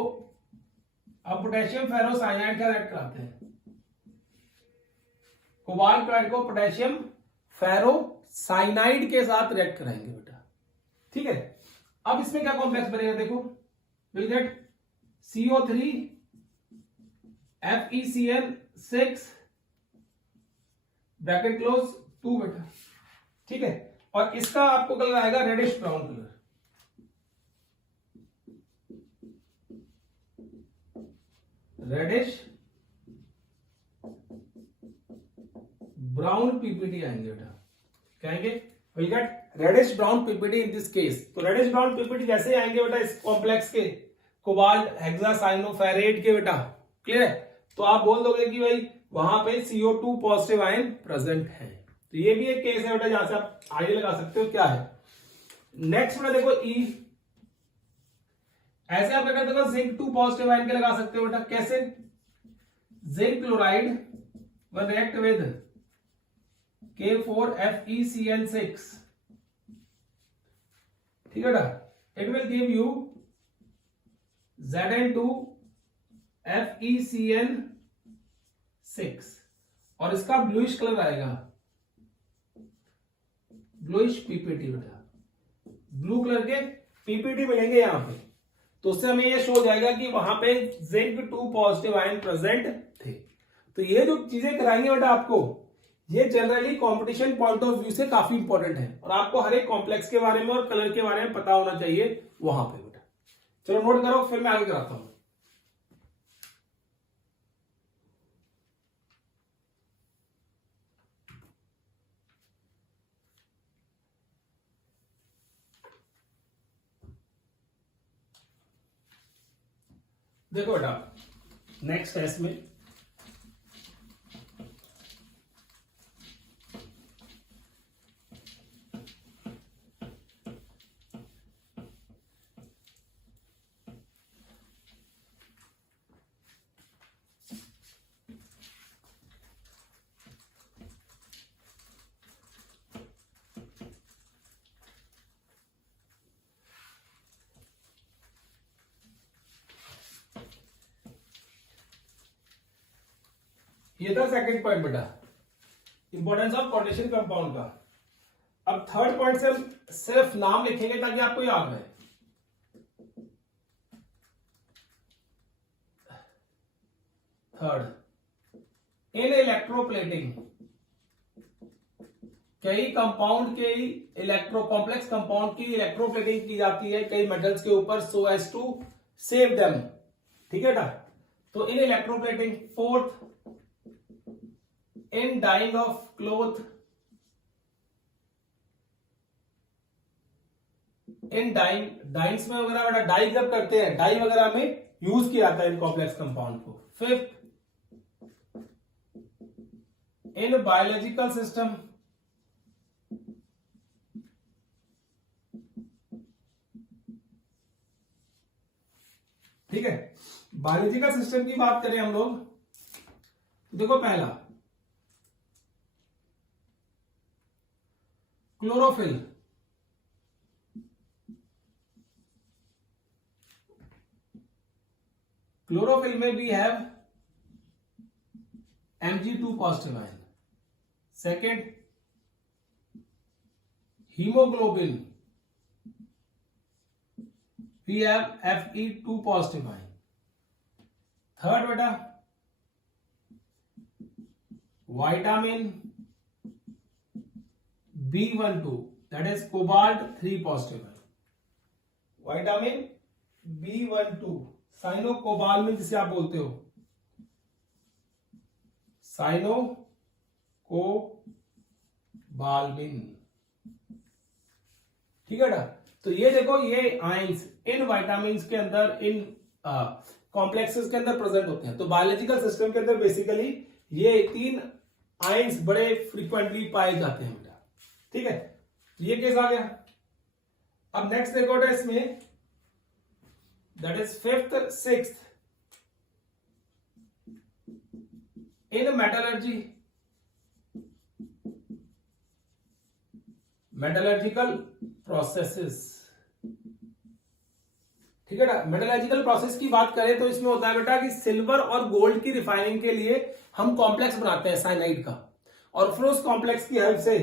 अब पोटेशियम फेरोसाइनाइड का रिएक्ट कराते हैं। कोबाल्ट क्लोराइड को पोटेशियम फेरोसाइनाइड के साथ रिएक्ट कराएंगे बेटा, ठीक है। अब इसमें क्या कॉम्प्लेक्स बनेगा, देखो will get CO3 FeCl6 bracket close 2 बेटा, ठीक है। और इसका आपको कलर आएगा reddish brown colour, reddish brown PPT आएंगे बेटा, क्या आएंगे, will get reddish brown PPT in this case. तो रेडिश ब्राउन पीपीटी जैसे आएंगे बेटा इस कॉम्प्लेक्स के कोबाल्ट हेक्सासाइनोफेरेट के बेटा, क्लियर है। तो आप बोल दोगे कि भाई वहां पे CO2 पॉजिटिव आयन प्रेजेंट है। तो ये भी एक केस है बेटा जहां से आप आगे लगा सकते हो क्या है। नेक्स्ट बेटा देखो E, ऐसे आप क्या करते हो, जिंक 2 पॉजिटिव आयन के लगा सकते हो बेटा, कैसे, zinc chloride one react with K4FeCl6, ठीक है बेटा, it will give you Zn2FeCl6 और इसका ब्लूइश कलर आएगा, ब्लूइश पीपीटी बेटा, ब्लू कलर के पीपीटी मिलेंगे यहां पे। तो उससे हमें ये शो हो जाएगा कि वहां पे जिंक 2 पॉजिटिव आयन प्रेजेंट थे। तो ये जो चीजें कराएंगे बेटा आपको, ये generally competition point of view से काफी इंपॉर्टेंट है और आपको हर एक कॉम्प्लेक्स के बारे में और कलर के बारे में पता होना चाहिए वहां पे बेटा। चलो नोट करो, फिर मैं आगे कराता हूं। देखो बेटा नेक्स्ट टेस्ट में ये था सेकंड पॉइंट बेटा, इंपॉर्टेंस ऑफ कोऑर्डिनेशन कंपाउंड का। अब थर्ड पॉइंट से हम सिर्फ नाम लिखेंगे ताकि आपको याद रहे। थर्ड, इन इलेक्ट्रोप्लेटिंग, कई कंपाउंड के इलेक्ट्रो कॉम्प्लेक्स कंपाउंड की इलेक्ट्रोप्लेटिंग की जाती है कई मेटल्स के ऊपर so as to save them, ठीक है बेटा। तो in electroplating, fourth, in dyeing of cloth, in dyeings में वगैरह बेटा डाई जब करते हैं, डाई वगैरह में यूज किया जाता है इन कॉम्प्लेक्स कंपाउंड को। फिफ्थ, इन बायोलॉजिकल सिस्टम, ठीक है। बायोलॉजिकल सिस्टम की बात करें हम लोग, देखो पहला क्लोरोफिल, क्लोरोफिल में we have Mg2 positive ion. Second, haemoglobin, we have Fe2 positive ion. Third बेटा vitamin B12, that is cobalt 3 positive है। विटामिन B12 साइनोकोबाल्मिन जिसे आप बोलते हो, साइनोकोबाल्मिन, ठीक है ना। तो ये देखो ये आयंस इन विटामिन के अंदर, इन कॉम्प्लेक्सेस के अंदर प्रेजेंट होते हैं। तो बायोलॉजिकल सिस्टम के अंदर बेसिकली ये 3 आयंस बड़े फ्रीक्वेंटली पाए जाते हैं बेटा, ठीक है। ये केस आ गया। अब नेक्स्ट देखो बेटा, इसमें that is fifth, sixth in metallurgy, metallurgical processes. ठीक है ना, मेटलर्जिकल प्रोसेस की बात करें तो इसमें होता है बेटा कि सिल्वर और गोल्ड की रिफाइनिंग के लिए हम कॉम्प्लेक्स बनाते हैं साइनाइड का, और फिर उस कॉम्प्लेक्स की हेल्प से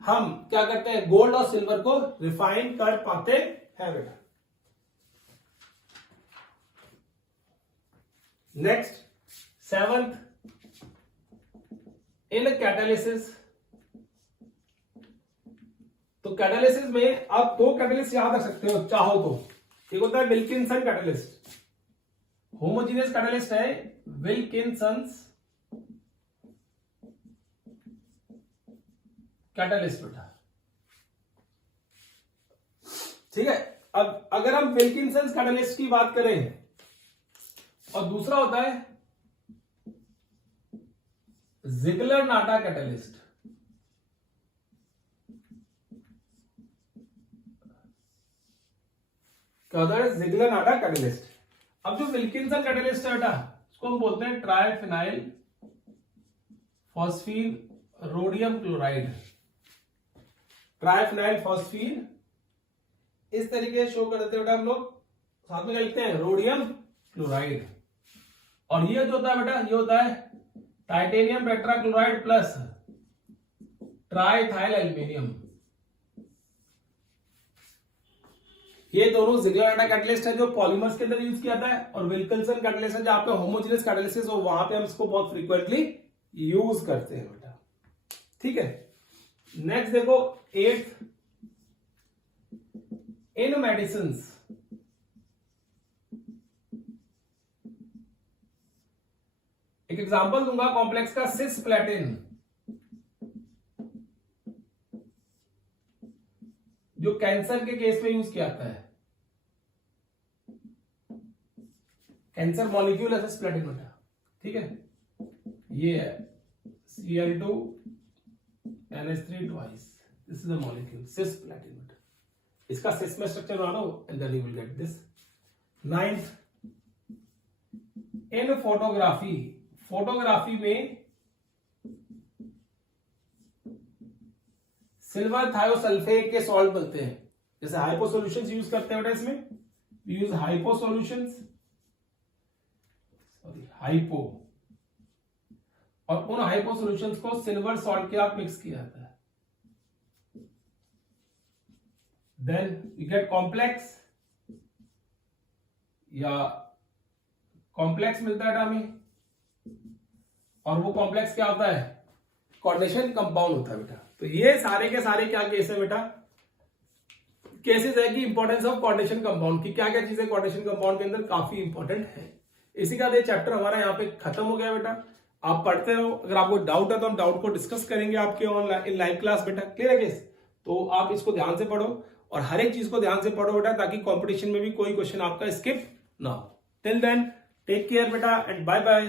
हम क्या करते हैं, गोल्ड और सिल्वर को रिफाइन कर पाते हैं बेटा. नेक्स्ट, सेवंथ, इन कैटालिसिस. तो कैटालिसिस में आप दो कैटालिस्ट याद रख सकते हो चाहो तो. एक होता है विल्किंसन कैटालिस्ट, होमोजीनियस कैटालिस्ट है विल्किंसन्स कैटालिस्ट बेटा. ठीक है, अब अगर हम विल्किंसन्स कैटालिस्ट की बात करें, और दूसरा होता है जिगलर-नाटा कैटालिस्ट. क्या होता है, जिगलर-नाटा कैटालिस्ट. अब जो विल्किंसन कैटालिस्ट है बेटा, उसको हम बोलते हैं triphenyl phosphine rhodium chloride. Triphenyl phosphine इस तरीके से शो कर देते हैं बेटा हम लोग, साथ में लिखते हैं रोडियम क्लोराइड. और ये जो होता है बेटा, ये होता है titanium tetrachloride plus triethyl aluminium. ये दोनों जिगलर-नाटा कैटालिस्ट है जो पॉलीमर्स के अंदर यूज किया जाता है, और विल्किंसन कैटालिस्ट है जहां पे होमोजेनियस कैटालिसिस हो, वहां पे हम इसको बहुत फ्रीक्वेंटली यूज करते हैं बेटा. ठीक है, नेक्स्ट देखो, एट्थ, इन मेडिसिन्स. एक एग्जांपल दूंगा कॉम्प्लेक्स का, सिस्प्लेटिन, जो कैंसर के केस में यूज किया जाता है. कैंसर मॉलिक्यूल है सिस्प्लेटिन बेटा. ठीक है, ये है Cl2 NH3 twice. This is the molecule cisplatin बेटा. इसका सिस में स्ट्रक्चर बना लो and then you will get this. Ninth, in photography. Photography में सिल्वर थायोसल्फेट के सॉल्ट बनते हैं, जैसे हाइपो सॉल्यूशंस यूज करते हैं बेटा. इसमें we use hypo solutions, sorry hypo, और उन हाइपो सॉल्यूशंस को सिल्वर सॉल्ट के साथ मिक्स किया जाता है. देन यू गेट कॉम्प्लेक्स, या कॉम्प्लेक्स मिलता है हमें, और वो कॉम्प्लेक्स क्या होता है, कोऑर्डिनेशन कंपाउंड होता है बेटा. तो ये सारे के सारे क्या केस है बेटा, केसेस है कि इंपॉर्टेंस ऑफ कोऑर्डिनेशन कंपाउंड की, क्या क्या चीजें कोऑर्डिनेशन कंपाउंड के अंदर काफी इंपॉर्टेंट है. इसी का ये चैप्टर हमारा यहाँ पे खत्म हो गया बेटा. आप पढ़ते रहो, अगर आपको डाउट है तो हम डाउट को डिस्कस करेंगे आपके ऑनलाइन लाइव क्लास बेटा. क्लियर है केस? तो आप इसको ध्यान से पढ़ो, और हर एक चीज को ध्यान से पढ़ो बेटा, ताकि कंपटीशन में भी कोई क्वेश्चन आपका स्किप ना हो. टिल देन टेक केयर बेटा, एंड बाय बाय.